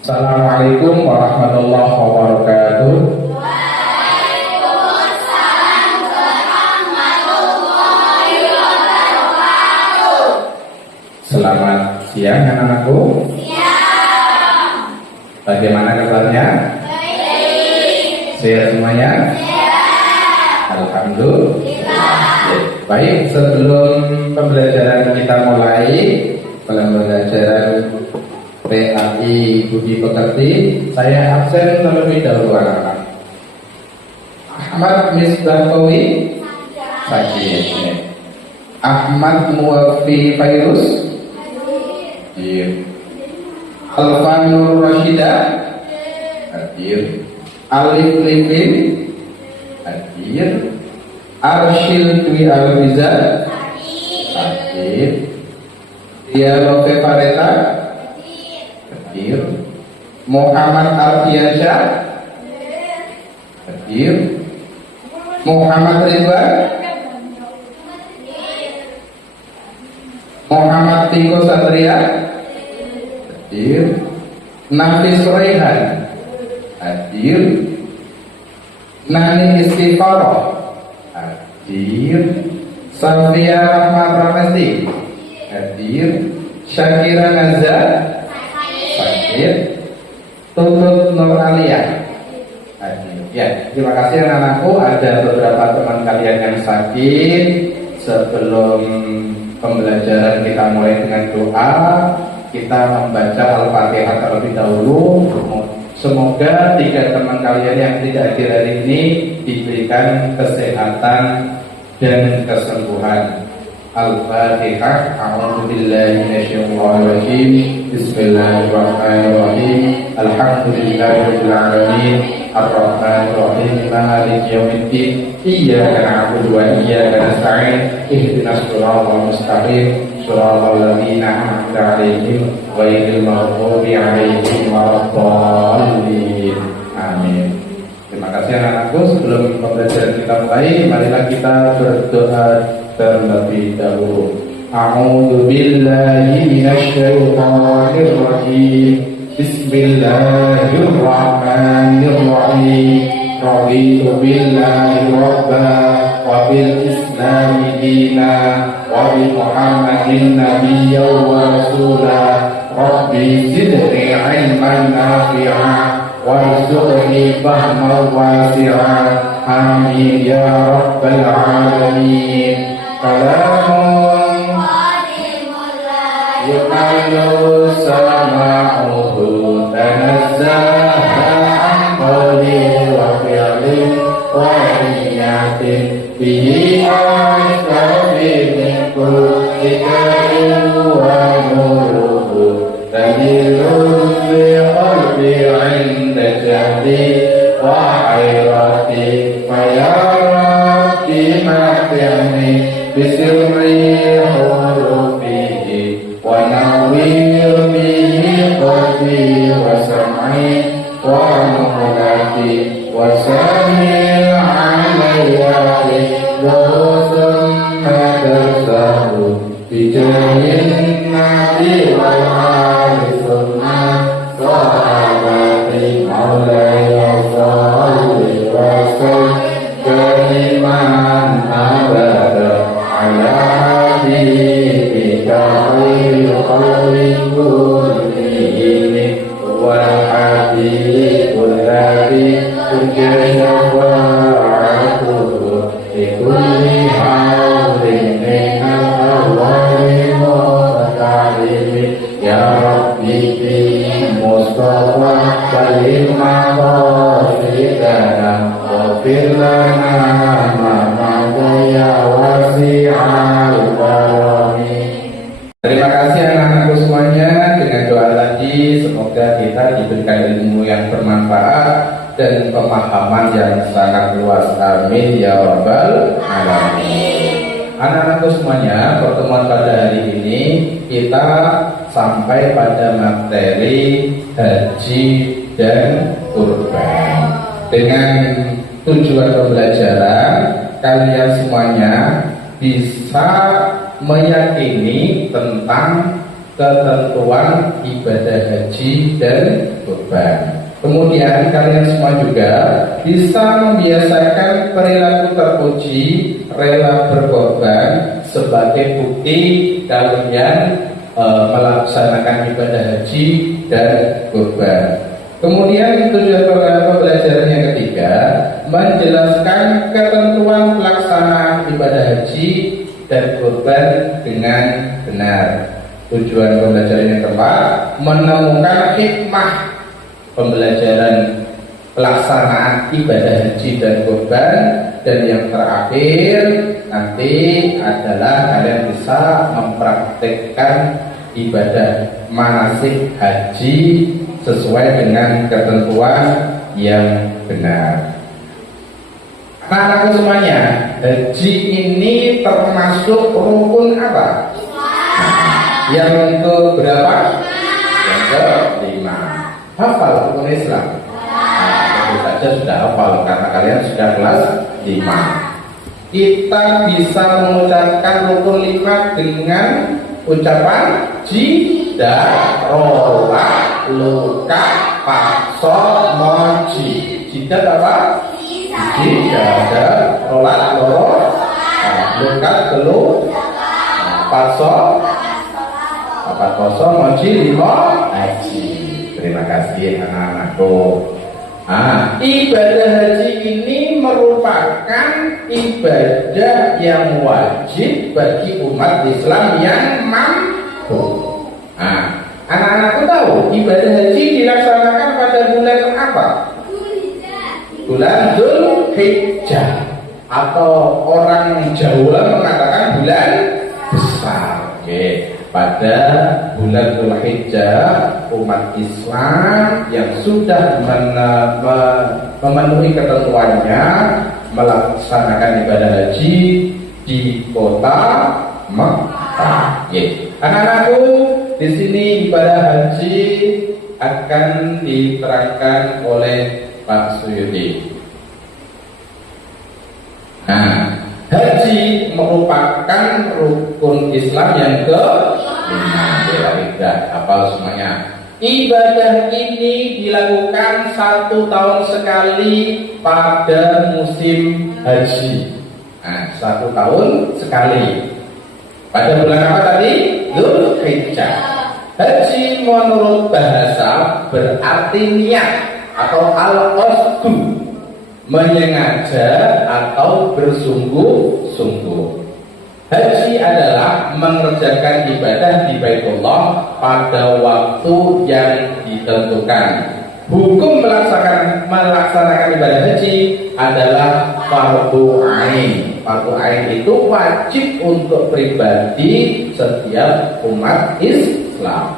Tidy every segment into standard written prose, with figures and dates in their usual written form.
Assalamualaikum warahmatullahi wabarakatuh. Selamat siang anak-anakku. Siang. Bagaimana kabarnya? Baik. Sehat semuanya? Sehat. Alhamdulillah. Baik, sebelum pembelajaran kita mulai, pembelajaran PAI Budi Pekerti, saya absen terlebih dahulu anak-anak. Ahmad Misbahawi Sakit. Ahmad Muwafi Fairuz hadir. Alfa Nur Rashida hadir. Alif Lipin hadir. Arshil Dwi Albiza hadir. Dia Lope Pareta hadir. Muhammad Arfiansyah hadir. Muhammad Ridwan, Muhammad Tiko Satria hadir. Nafis Raihan hadir. Nani Istiqoroh hadir. Safia Rahmat Ramesti hadir. Syakira Nazza hadir. Tutut Nur Alia hadir. Ya, terima kasih anak-anakku. Ada beberapa teman kalian yang sakit. Sebelum pembelajaran kita mulai dengan doa, kita membaca Al-Fatihah terlebih dahulu. Semoga 3 teman kalian yang tidak hadir hari ini diberikan kesehatan dan kesembuhan. Al-Fatihah. A'udzubillahi minasyaitonir rajim. Bismillahirrahmanirrahim. Alhamdulillahirabbil alamin. Ar-Rahmanir Rahim. Maliki yaumiddin. Iyyaka na'budu wa iyyaka nasta'in. Ihdinas siratal mustaqim. Shiratal ladzina an'amta 'alaihim ghairil maghdubi 'alaihim waladdallin. Amin. Terima kasih anak-anakku. Sebelum pembelajaran kita mulai, marilah kita berdoa terlebih dahulu. A'udzu billahi minasyaitonir rajim. Bismillahirrahmanirrahim. Raditu billahi rabba wa bil islami dina wa bi Muhammadin nabiyyan wa rasula. Rabbi zidni ilman nafi'a warzuqni fahman wasi'a. Amin ya rabbal alamin. Kalamun yuqalu sama'uhu tanazzaha an qawli wa fi'lin wa niyatin bihi astaghfir min kulli karim wa nuruhu dalilun bi qalbi 'inda jahli wa 'ayrati fa ya rabbi ma'tini bisirri hurufihi wa nawwir bihi qalbi wa sam'i wa mulati wa samil alayya lawsum madarsahu bijahin nabi wal alifuna sahabati maulaya salli wa sallim kaliman abada ala habibika khairil khalqi kullihim wal habibul ladzi turjaya wa'atuhu bi kulli hawlin min al-awwali wa ta'limi ya rabbi bi mustafa salim maqasidana wa firlana ya wasi'al karami. Terima kasih anak-anakku semuanya. Dengan doa tadi semoga kita diberikan ilmu yang bermanfaat dan pemahaman yang sangat luas. Amin ya rabbal alamin. Anak-anakku semuanya, pertemuan pada hari ini kita sampai pada materi haji dan kurban. Dengan tujuan pembelajaran kalian semuanya bisa meyakini tentang ketentuan ibadah haji dan kurban. Kemudian kalian semua juga bisa membiasakan perilaku terpuji, rela berkorban sebagai bukti kalian melaksanakan ibadah haji dan kurban. Kemudian tujuan pembelajaran yang ketiga, menjelaskan ketentuan pelaksanaan ibadah haji dan kurban dengan benar. Tujuan pembelajaran yang keempat, menemukan hikmah pembelajaran pelaksanaan ibadah haji dan kurban. Dan yang terakhir nanti adalah kalian bisa mempraktekkan ibadah manasik haji sesuai dengan ketentuan yang benar. Anak-anakku semuanya, haji ini termasuk rukun apa? Yang ke berapa? Yang ke-5. Hafal rukun Islam? Tentu saja sudah hafal karena kalian sudah kelas 5. Kita bisa mengucapkan rukun 5 dengan ucapan jidat, rola, luka, pakso, moji. Jidat apa? Jidat, rola, luka, telu, pakso, papat poso, moji, 5 haji. Terima kasih anak-anakku. Ibadah haji ini merupakan ibadah yang wajib bagi umat Islam yang mampu. Anak-anakku tahu ibadah haji dilaksanakan pada bulan apa? Bulan Dzulhijjah, atau orang Jawa mengatakan bulan besar. Pada bulan Dzulhijjah, umat Islam yang sudah memenuhi ketentuannya melaksanakan ibadah haji di kota Mekah. Anak-anakku, di sini ibadah haji akan diterangkan oleh Pak Suyuti. Haji merupakan rukun Islam yang ke-5. Tidak hafal semuanya. Ibadah ini dilakukan 1 tahun sekali pada musim haji. 1 tahun sekali. Pada bulan apa tadi? Dzulhijjah. Haji menurut bahasa berarti niat atau al-qasdu, menyengaja atau bersungguh-sungguh. Haji adalah mengerjakan ibadah di Baitullah pada waktu yang ditentukan. Hukum melaksanakan ibadah haji adalah fardu ain. Fardu ain itu wajib untuk pribadi setiap umat Islam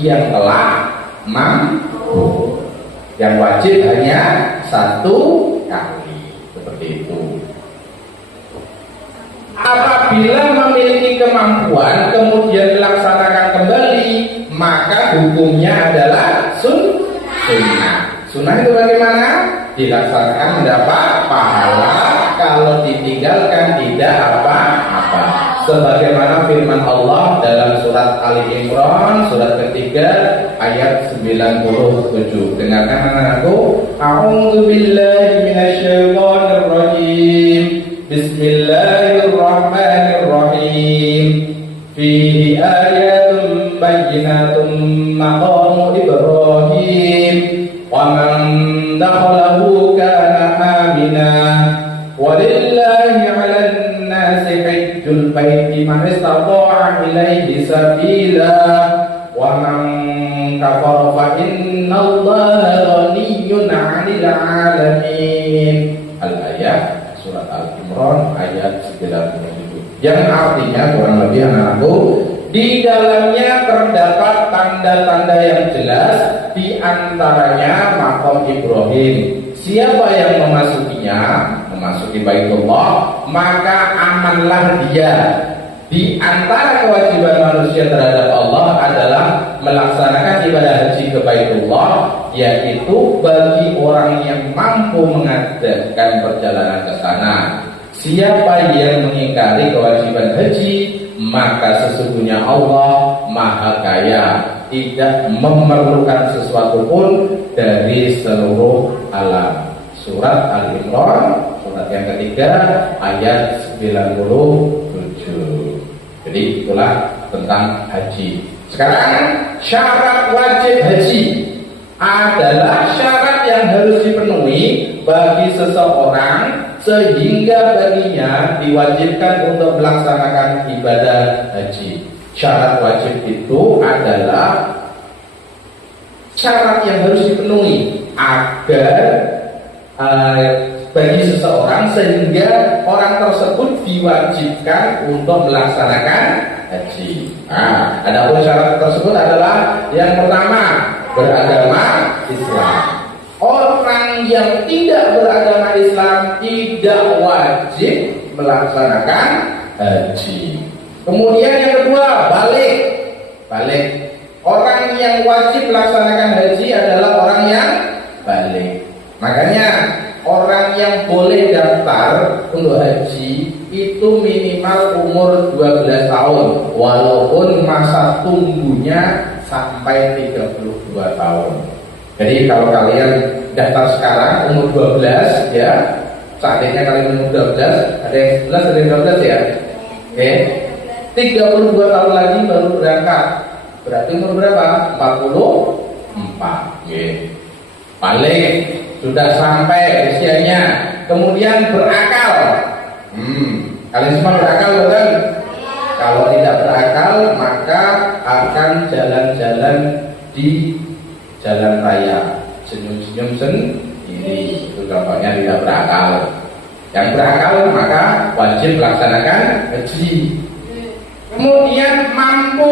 yang telah mampu. Yang wajib hanya 1 kali, seperti itu. Apabila memiliki kemampuan kemudian dilaksanakan kembali, maka hukumnya adalah sunnah. Sunnah itu bagaimana? Dilaksanakan mendapat pahala, kalau ditinggalkan tidak apa-apa. Sebagaimana firman Allah dalam surat Ali Imran, surat ketiga ayat 97. Dengarkan anak-anakku. A'udzu billahi minasyaitonir rajim. Bismillahirrahmanirrahim. Fihi ayatun bayyinatun maqamu Ibrahim. Wa man dakhalahu kana aminah. Walillahi 'alan nasi hajjul baiti man istata'a ilaihi sabila. Wa man kafara fa innallaha ghaniyyun 'anil 'alamin. Al-ayat surat Al-Imran ayat 97. Yang artinya kurang lebih anak-anakku, di dalamnya terdapat tanda-tanda yang jelas, di antaranya makam Ibrahim. Siapa yang memasuki Baitullah, maka amanlah dia. Di antara kewajiban manusia terhadap Allah adalah melaksanakan ibadah haji ke Baitullah, yaitu bagi orang yang mampu mengadakan perjalanan ke sana. Siapa yang mengingkari kewajiban haji, maka sesungguhnya Allah Maha Kaya, tidak memerlukan sesuatu pun dari seluruh alam. Surat Al-Imran, surat yang ketiga, ayat 97. Jadi itulah tentang haji. Sekarang syarat wajib haji adalah syarat yang harus dipenuhi bagi seseorang sehingga baginya diwajibkan untuk melaksanakan ibadah haji. Syarat wajib itu adalah syarat yang harus dipenuhi agar bagi seseorang sehingga orang tersebut diwajibkan untuk melaksanakan haji. Nah, adapun syarat tersebut adalah yang pertama, beragama Islam. Orang yang tidak beragama Islam tidak wajib melaksanakan haji. Kemudian yang kedua, balik. Orang yang wajib melaksanakan haji adalah orang yang balik. Makanya orang yang boleh daftar untuk haji itu minimal umur 12 tahun, walaupun masa tunggunya sampai 32 tahun. Jadi kalau kalian daftar sekarang umur 12 ya, seandainya kalian umur 12, ada yang 11, ada yang 12 ya. Oke. 32 tahun lagi baru berangkat. Berarti umur berapa? 44. Oke. Balik sudah sampai usianya, kemudian berakal. Kalian semua berakal bukan? Kalau tidak berakal maka akan jalan-jalan di jalan raya, senyum-senyum sendiri. Itu contohnya tidak berakal. Yang berakal maka wajib melaksanakan haji. Kemudian mampu.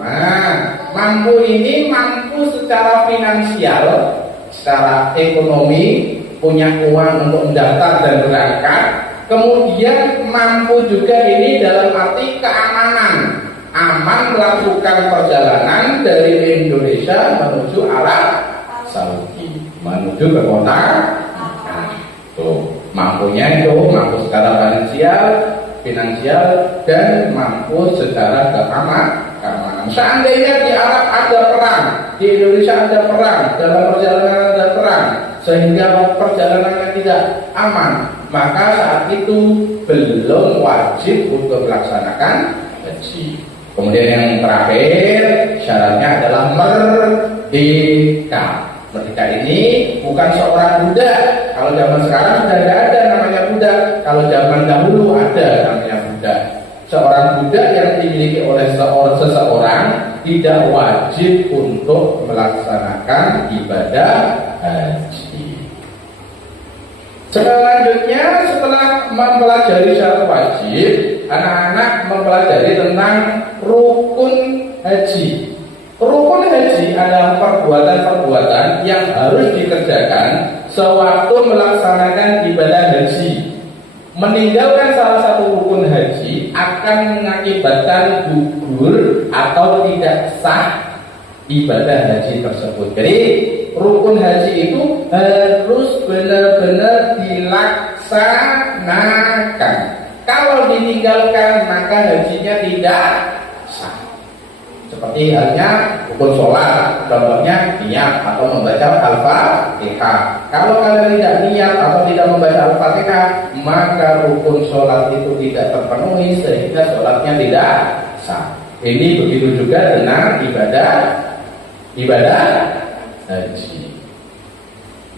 Nah, mampu ini mampu secara finansial, secara ekonomi, punya uang untuk mendaftar dan berangkat. Kemudian mampu juga ini dalam arti keamanan, aman melakukan perjalanan dari Indonesia menuju Arab Saudi, menuju ke kota. Nah, tuh mampunya itu mampu secara finansial dan mampu secara keamanan. Seandainya di Arab ada perang, di Indonesia ada perang, dalam perjalanan ada perang, sehingga perjalanannya tidak aman, maka saat itu belum wajib untuk melaksanakan haji. Kemudian yang terakhir syaratnya adalah merdeka. Merdeka ini bukan seorang budak. Kalau zaman sekarang sudah tidak ada namanya budak. Kalau zaman dahulu ada namanya budak. Seorang budak yang dimiliki oleh seseorang tidak wajib untuk melaksanakan ibadah haji. Selanjutnya, setelah mempelajari syarat wajib, anak-anak mempelajari tentang rukun haji. Rukun haji adalah perbuatan-perbuatan yang harus dikerjakan sewaktu melaksanakan ibadah haji. Meninggalkan salah satu rukun haji akan mengakibatkan gugur atau tidak sah ibadah haji tersebut. Jadi rukun haji itu harus benar-benar dilaksanakan. Kalau ditinggalkan maka hajinya tidak sah. Seperti halnya rukun sholat, contohnya niat atau membaca Al-Fatihah. Kalau kalian tidak niat atau tidak membaca Al-Fatihah, maka rukun sholat itu tidak terpenuhi sehingga sholatnya tidak sah. Ini begitu juga dengan ibadah haji.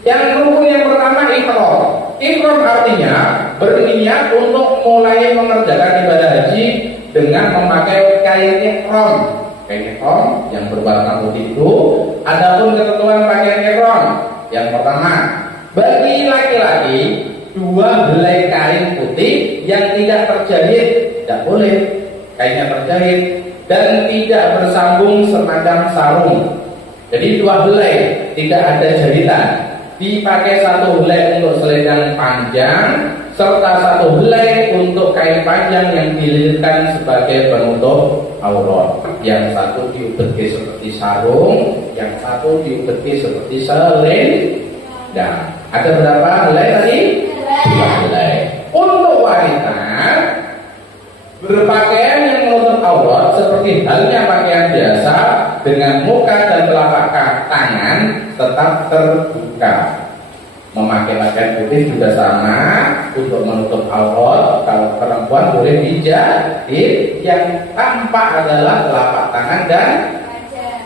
Yang rukun yang pertama ihram. Ihram artinya berniat untuk mulai mengerjakan ibadah haji dengan memakai kain ihram. Kain ihram yang berwarna putih itu. Adapun ketentuan pakaian ihram, yang pertama, bagi laki-laki 2 helai kain putih yang tidak terjahit, tidak boleh kainnya terjahit dan tidak bersambung semacam sarung. Jadi 2 helai tidak ada jahitan. Dipakai 1 helai untuk selendang panjang serta 1 helai untuk kain panjang yang dililitkan sebagai penutup aurat. Yang satu diubeti seperti sarung, yang satu diubeti seperti selendang. Ada berapa helai tadi? 2 helai. Untuk wanita berpakaian yang aurat seperti halnya pakaian biasa dengan muka dan telapak tangan tetap terbuka. Memakai pakaian putih juga sama untuk menutup aurat. Kalau perempuan boleh dijahit, yang tampak adalah telapak tangan dan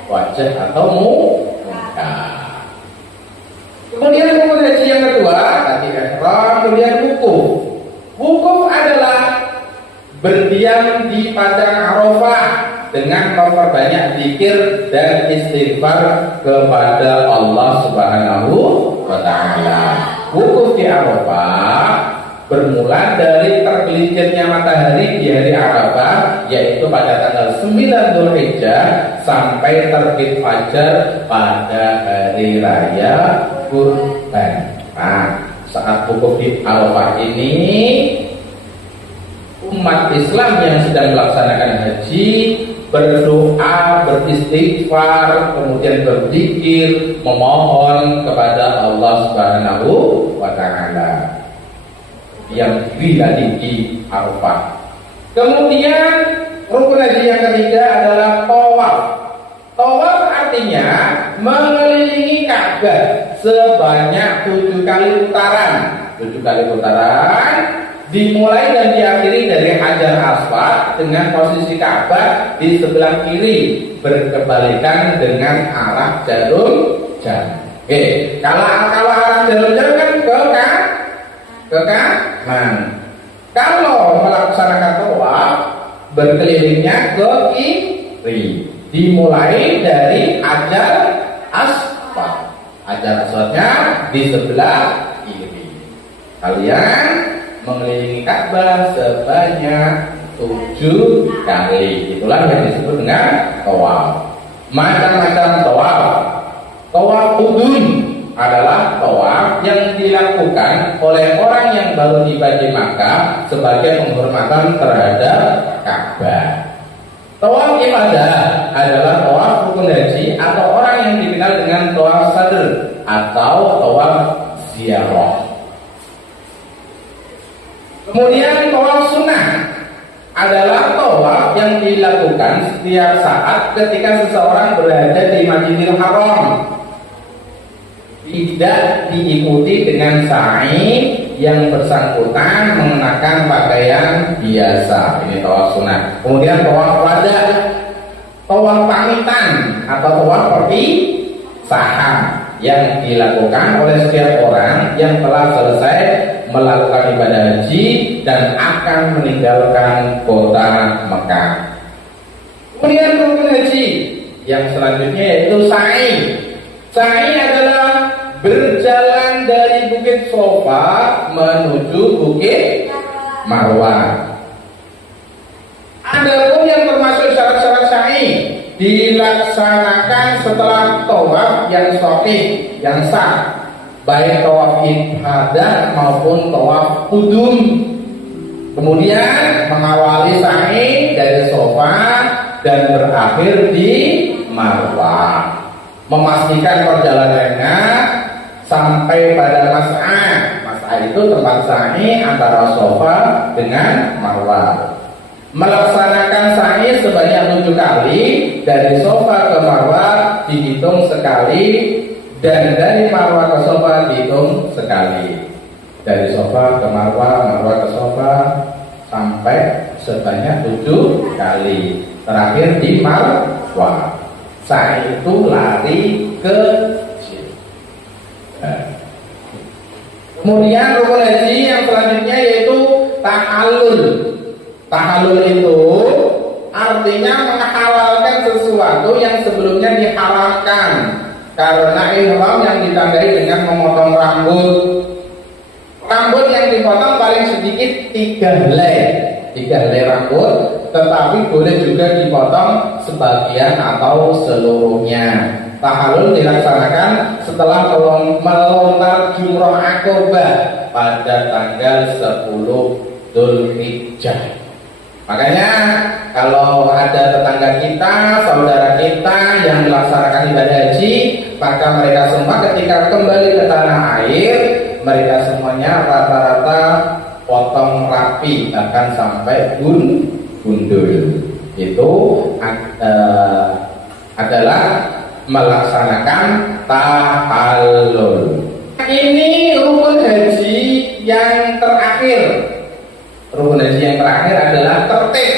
wajah atau muka. Kemudian rukun haji yang kedua tadi ihram, kemudian wukuf. Wukuf adalah berdiam di padang Arafah dengan memperbanyak zikir dan istighfar kepada Allah Subhanahu wa taala. Wukuf di Arafah bermula dari tergelincirnya matahari di hari Arafah, yaitu pada tanggal 9 Dzulhijjah sampai terbit fajar pada hari raya Kurban. Nah, saat wukuf di Arafah ini, umat Islam yang sedang melaksanakan haji berdoa, beristighfar, kemudian berzikir, memohon kepada Allah Subhanahu wa taala yang bila di Arafah. Kemudian rukun haji yang ketiga adalah tawaf. Tawaf artinya mengelilingi Ka'bah sebanyak 7 kali putaran. 7 kali putaran dimulai dan diakhiri dari Hajar Aswad dengan posisi Ka'bah di sebelah kiri berkebalikan dengan arah jarum jam. Oke, kalau arah jarum jam kan ke kanan. Kalau melaksanakan tawaf berkelilingnya ke kiri, dimulai dari Hajar Aswad. Hajar Aswadnya di sebelah kiri. Kalian mengelilingi Ka'bah sebanyak 7 kali. Itulah yang disebut dengan tawaf. Macam-macam tawaf. Tawaf qudum adalah tawaf yang dilakukan oleh orang yang baru tiba di Makkah sebagai penghormatan terhadap Ka'bah. Tawaf ibadah adalah tawaf rukun haji atau orang yang dikenal dengan tawaf sadr atau tawaf ziarah. Kemudian tawaf sunnah adalah tawaf yang dilakukan setiap saat ketika seseorang berada di Masjidil Haram, tidak diikuti dengan sa'i yang bersangkutan mengenakan pakaian biasa. Ini tawaf sunnah. Kemudian tawaf wada, tawaf pamitan atau tawaf perpisahan yang dilakukan oleh setiap orang yang telah selesai melakukan ibadah haji dan akan meninggalkan kota Mekah. Kemudian rukun haji yang selanjutnya yaitu sa'i. Sa'i adalah berjalan dari Bukit Safa menuju Bukit Marwah. Adapun yang termasuk syarat-syarat sa'i dilaksanakan setelah tawaf yang sahih, yang sah, baik tawaf ibadah maupun tawaf qudum. Kemudian mengawali sa'i dari Safa dan berakhir di Marwah. Memastikan perjalanannya sampai pada mas'ah. Mas'ah itu tempat sa'i antara Safa dengan Marwah. Melaksanakan sa'i sebanyak 7 kali dari Safa ke Marwah dihitung sekali, dan dari Marwah ke Safa dihitung sekali. Dari Safa ke Marwah, Marwah ke Safa sampai sebanyak 7 kali. Terakhir di Marwah. Sa'i itu lari kecil. Kemudian rukun haji yang selanjutnya yaitu tahallul. Tahallul itu artinya menghalalkan sesuatu yang sebelumnya diharamkan. Karena ihram yang ditandai dengan memotong rambut. Rambut yang dipotong paling sedikit 3 helai. 3 helai rambut, tetapi boleh juga dipotong sebagian atau seluruhnya. Tahallul dilaksanakan setelah melontar jumrah Aqabah pada tanggal 10 Dzulhijjah. Makanya kalau ada tetangga kita, saudara kita yang melaksanakan ibadah haji, maka mereka semua ketika kembali ke tanah air, mereka semuanya rata-rata potong rapi, bahkan sampai gundul. itu adalah melaksanakan tahallul. Ini rukun haji yang terakhir. Rukun haji yang terakhir adalah tertib.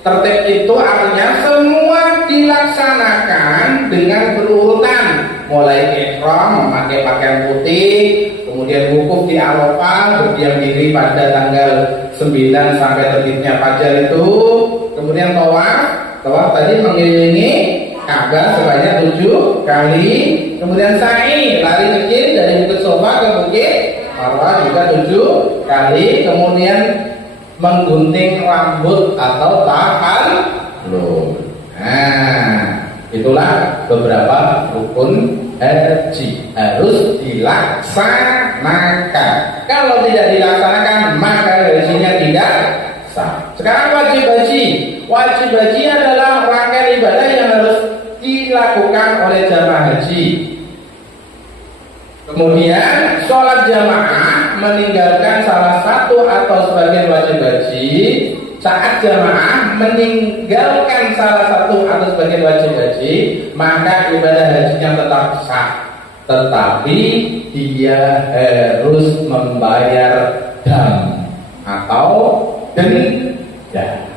Tertib itu artinya semua dilaksanakan dengan berurutan, mulai ihram memakai pakaian putih, kemudian wukuf di Arafah, berdiam diri pada tanggal 9 sampai terbitnya fajar itu, kemudian tawaf tadi mengelilingi Ka'bah sebanyak 7 kali, kemudian sa'i, lari kecil dari Bukit Sofa ke Bukit Marwah juga 7 kali, kemudian menggunting rambut atau tahallul. Nah, itulah beberapa rukun haji harus dilaksanakan. Kalau tidak dilaksanakan maka hajinya tidak sah. Sekarang wajib haji. Wajib haji adalah rangkaian ibadah yang harus dilakukan oleh jamaah haji. Kemudian sholat jamaah meninggalkan salah satu atau sebagian wajib haji. Saat jamaah meninggalkan salah satu atau sebagian wajib haji, maka ibadah hajinya tetap sah, tetapi dia harus membayar dam atau denda.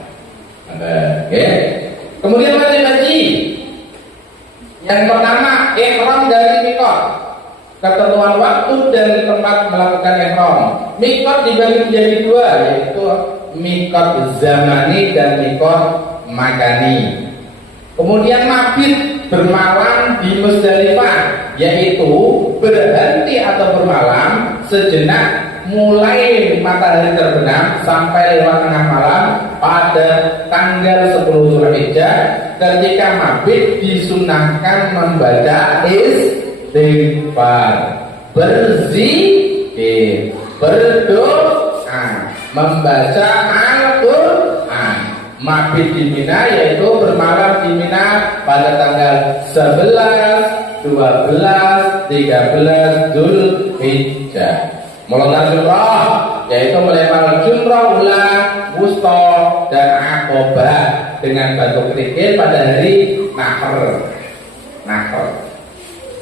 Oke. Kemudian wajib haji yang pertama, ihram dari mikot. Ketentuan waktu dan tempat melakukan ihram. Mikot dibagi menjadi 2, yaitu mikot zamani dan mikot makani. Kemudian mabit bermalam di Musdalifah, yaitu berhenti atau bermalam sejenak mulai matahari terbenam sampai lewat tengah malam pada tanggal 10 Zulhijjah. Ketika mabit disunahkan membaca istighfar, berzikir, berdoa, membaca Al-Quran. Mabit di Mina yaitu bermalam di Mina pada tanggal 11, 12, 13 Zulhijjah. Melontar jumrah yaitu melempar jumrah ula, wusta, dan aqobah dengan batu kerikil pada hari Nahr.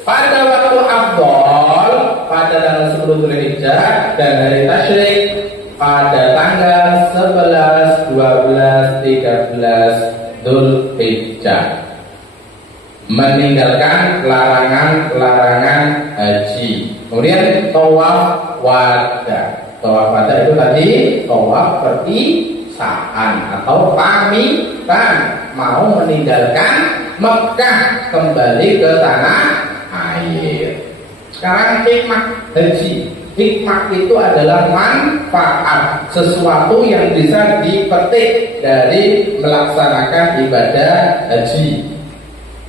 Pada waktu afdol pada tanggal 10 Zulhijjah dan hari tasyrik pada tanggal 11, 12, 13 Zulhijjah. Meninggalkan larangan haji. Kemudian tawaf wada. Tawaf wada itu tadi tawaf perpisahan atau pamitan, mau meninggalkan Mekah kembali ke tanah air. Sekarang hikmah haji. Hikmah itu adalah manfaat, sesuatu yang bisa dipetik dari melaksanakan ibadah haji.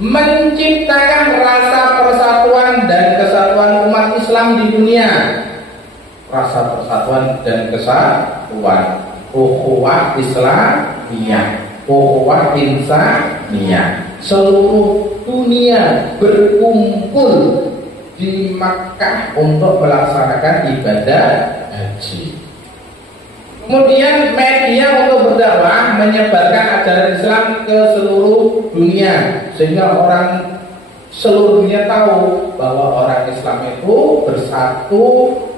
Menciptakan rasa persatuan dan kesatuan umat Islam di dunia. Rasa persatuan dan kesatuan, ukhuwah Islamiyah, ukhuwah insaniyah. Seluruh dunia berkumpul di Makkah untuk melaksanakan ibadah haji. Kemudian media untuk berdakwah menyebarkan ajaran Islam ke seluruh dunia, sehingga orang seluruh dunia tahu bahwa orang Islam itu bersatu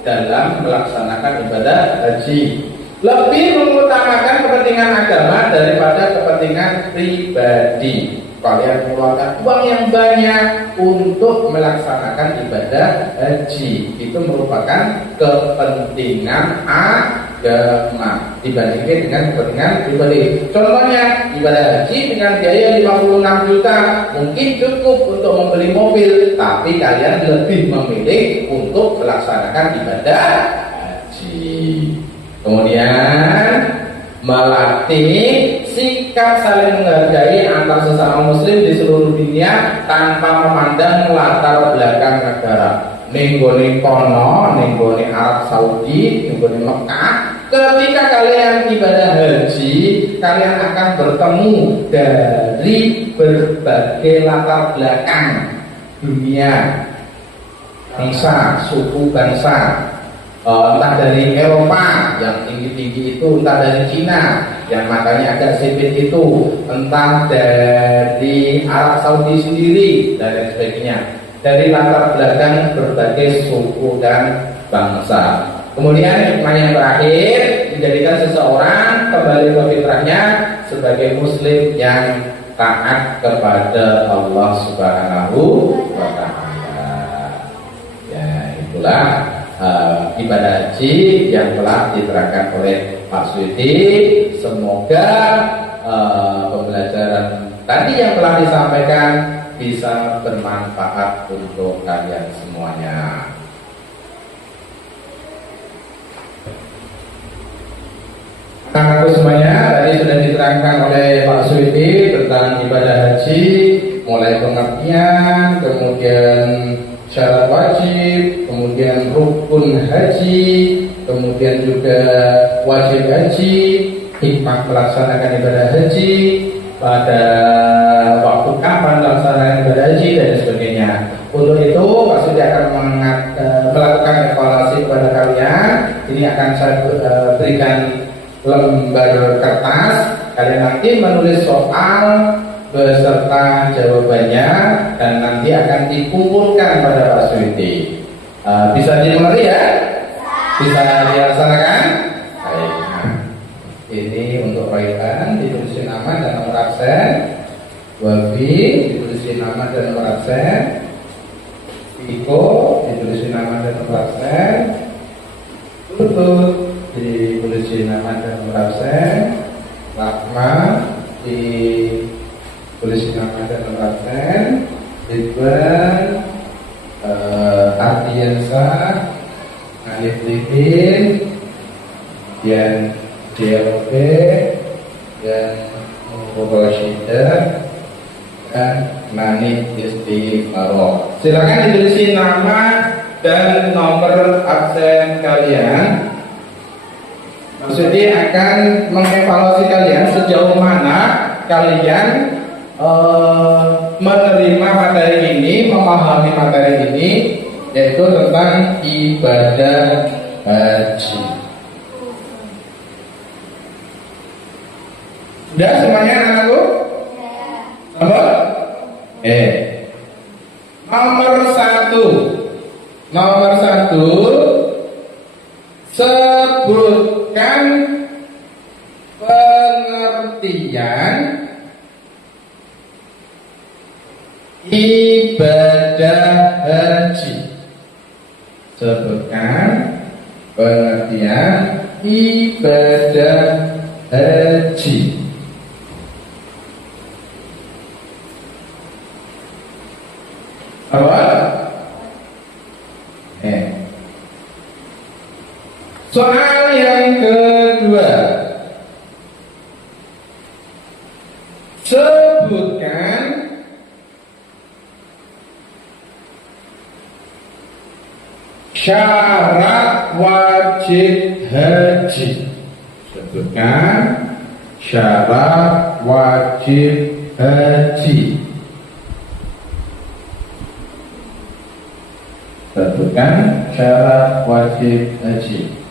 dalam melaksanakan ibadah haji. Lebih mengutamakan kepentingan agama daripada kepentingan pribadi. Kalian mengeluarkan uang yang banyak untuk melaksanakan ibadah haji, itu merupakan kepentingan agama dibandingkan dengan kepentingan pribadi. Contohnya ibadah haji dengan biaya 56 juta mungkin cukup untuk membeli mobil, tapi kalian lebih memilih untuk melaksanakan ibadah haji. Kemudian melatih sikap saling menghargai antar sesama muslim di seluruh dunia tanpa memandang latar belakang negara. Nenggone kono, nenggone Arab Saudi, nenggone Mekah. Ketika kalian ibadah haji, kalian akan bertemu dari berbagai latar belakang dunia, bangsa, suku bangsa. entah dari Eropa yang tinggi-tinggi itu, entah dari Cina yang matanya agak sipit itu, entah dari Arab Saudi sendiri dan lain sebagainya, dari latar belakang berbagai suku dan bangsa. Kemudian hikmah yang terakhir, menjadikan seseorang kembali ke fitrahnya sebagai muslim yang taat kepada Allah Subhanahu wa Ta'ala. Ya, itulah ibadah haji yang telah diterangkan oleh Pak Suyuti. Semoga pembelajaran tadi yang telah disampaikan bisa bermanfaat untuk kalian semuanya. Aku semuanya tadi sudah diterangkan oleh Pak Suyuti tentang ibadah haji, mulai pengertian, kemudian syarat wajib, kemudian rukun haji, kemudian juga wajib haji, hikmah melaksanakan ibadah haji, pada waktu kapan melaksanakan ibadah haji dan sebagainya. Untuk itu Pak Suyuti akan melakukan evaluasi kepada kalian. Ini akan saya berikan lembar kertas, kalian nanti menulis soal beserta jawabannya dan nanti akan dikumpulkan pada Pak Suyuti. Bisa dimulai ya? Bisa dilaksanakan? Baik. Nah, ini untuk Raihan ditulisin nama dan nomor absen, Wafi ditulisin nama dan nomor absen, Iko ditulisin nama dan nomor absen, Tutut ditulisin nama dan nomor absen, Lakma ditulisin nama dan nomor absen, Ridwan, Ardiansa, Alif Lidin, dan DLP, dan Mubashida, dan Nani Istiqaro. Silakan ditulisin nama dan nomor absen kalian. Maksudnya akan mengevaluasi kalian sejauh mana kalian menerima materi ini, memahami materi ini, yaitu tentang ibadah haji. Sudah semuanya anak-anakku? Nomor? Nomor satu, sebutkan pengertian ibadah haji. Sebutkan pengertian ibadah haji. Apa? Soal yang kedua, sebutkan syarat wajib haji. Sebutkan syarat wajib haji. Sebutkan syarat wajib haji.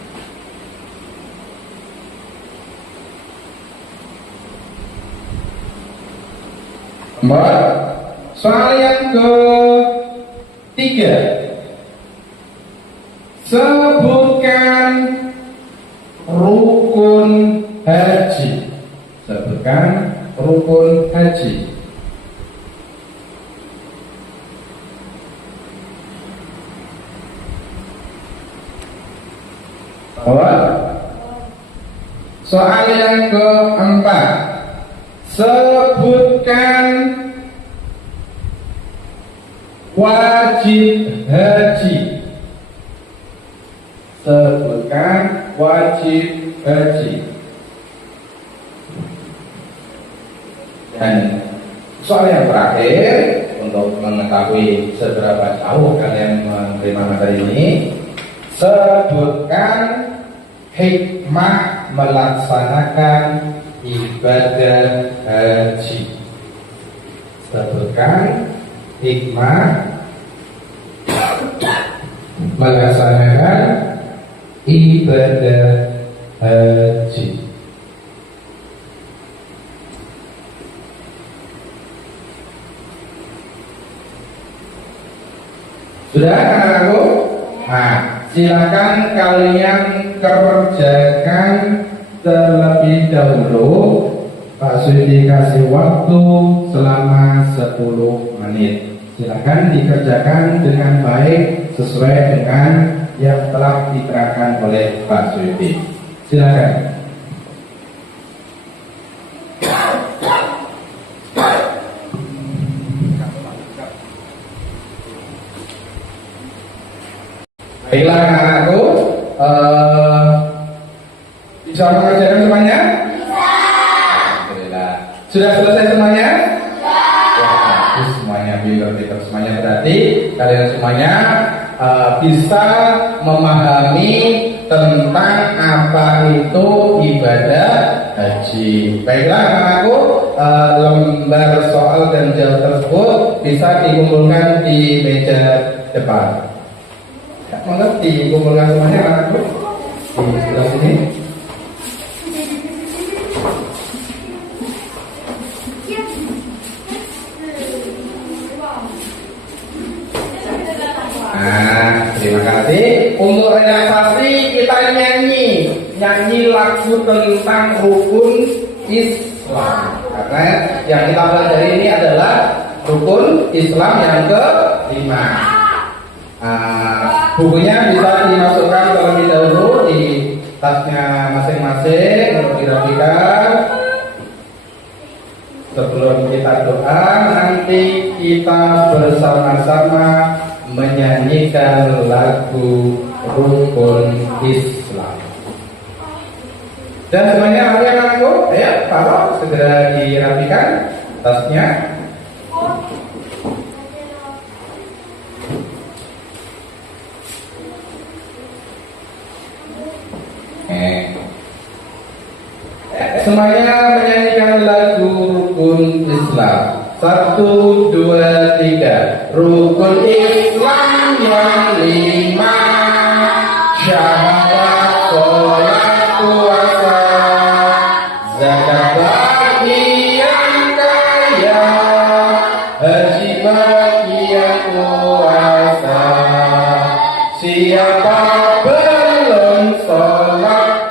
Soal yang ketiga, sebutkan rukun haji. Sebutkan rukun haji. Soal yang keempat, sebutkan wajib haji. Sebutkan wajib haji. Dan soal yang terakhir, untuk mengetahui seberapa jauh kalian menerima materi ini, sebutkan hikmah melaksanakan ibadah haji. Sebutkan hikmah melaksanakan ibadah haji. Sudah anak-anakku? Nah, silakan kalian kerjakan terlebih dahulu. Pak Sudi kasih waktu selama 10 menit. Silakan dikerjakan dengan baik sesuai dengan yang telah diterangkan oleh Pak Sudi. Silakan. Baiklah anak-anakku, bisa mengerjakan semuanya? Alhamdulillah. Sudah selesai semuanya? Bagus semuanya, pintar semuanya. Berarti kalian semuanya bisa memahami tentang apa itu ibadah haji. Baiklah anak-anakku, lembar soal dan jawab tersebut bisa dikumpulkan di meja depan. Mengerti kumpulkan semuanya anak-anakku di sebelah sini. Nah, terima kasih. Untuk relaksasi kita nyanyi lagu tentang rukun Islam. Karena yang kita pelajari ini adalah rukun Islam yang ke-5. Bukunya bisa dimasukkan terlebih dahulu di tasnya masing-masing untuk dirapikan. Sebelum kita doa, nanti kita bersama-sama menyanyikan lagu rukun Islam. Dan semuanya mari anakku, ayo Pak, segera dirapikan tasnya. Semuanya menyanyikan lagu rukun Islam. 1, 2, 3. Rukun Islam yang 5: syahadat, sholat, puasa, zakat bagi yang kaya, haji bagi yang puasa. Siapa belum sholat,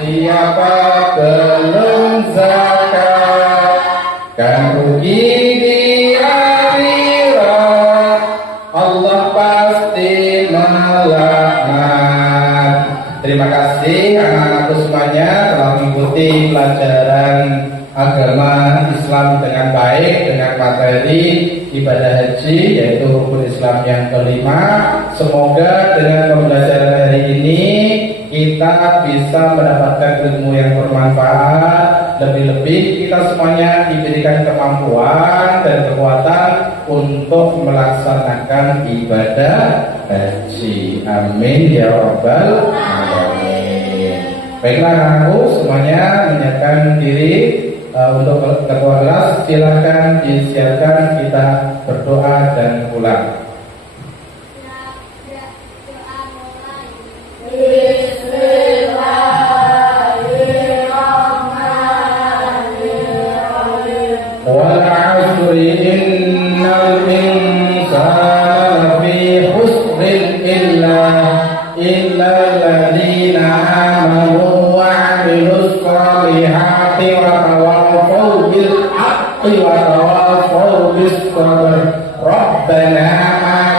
siapa belum zakat, kan rugi di akhirat, Allah pasti melaknat. Terima kasih anak-anakku semuanya telah mengikuti pelajaran agama Islam dengan baik, dengan materi ibadah haji yaitu rukun Islam yang ke-5. Semoga dengan pembelajaran hari ini kita bisa mendapatkan ilmu yang bermanfaat. Lebih-lebih kita semuanya diberikan kemampuan dan kekuatan untuk melaksanakan ibadah haji. Amin ya rabbal alamin. Baiklah anakku semuanya menyiapkan diri untuk ketua kelas. Silakan disiapkan, kita berdoa dan pulang. Rabbana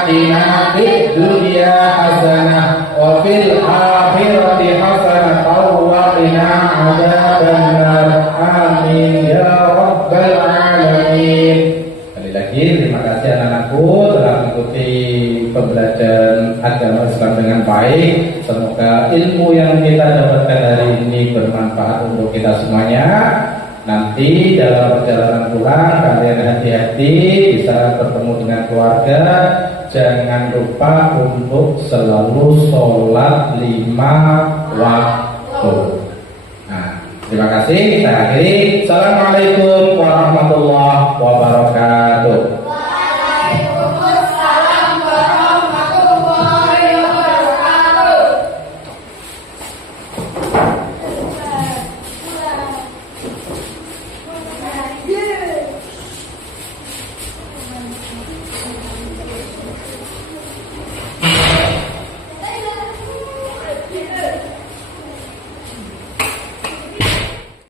atina fid dunya hasanah wa fil akhirati hasanah wa qina adzabannar. Amin ya rabbal alamin. Sekali lagi terima kasih anak-anakku telah mengikuti pembelajaran agama Islam dengan baik. Semoga ilmu yang kita dapatkan hari ini bermanfaat untuk kita semuanya. Nanti dalam perjalanan pulang kalian hati-hati, bisa bertemu dengan keluarga. Jangan lupa untuk selalu sholat 5 waktu. Nah, terima kasih. Kita akhiri. Assalamualaikum warahmatullahi wabarakatuh. Waalaikumsalam warahmatullahi wabarakatuh.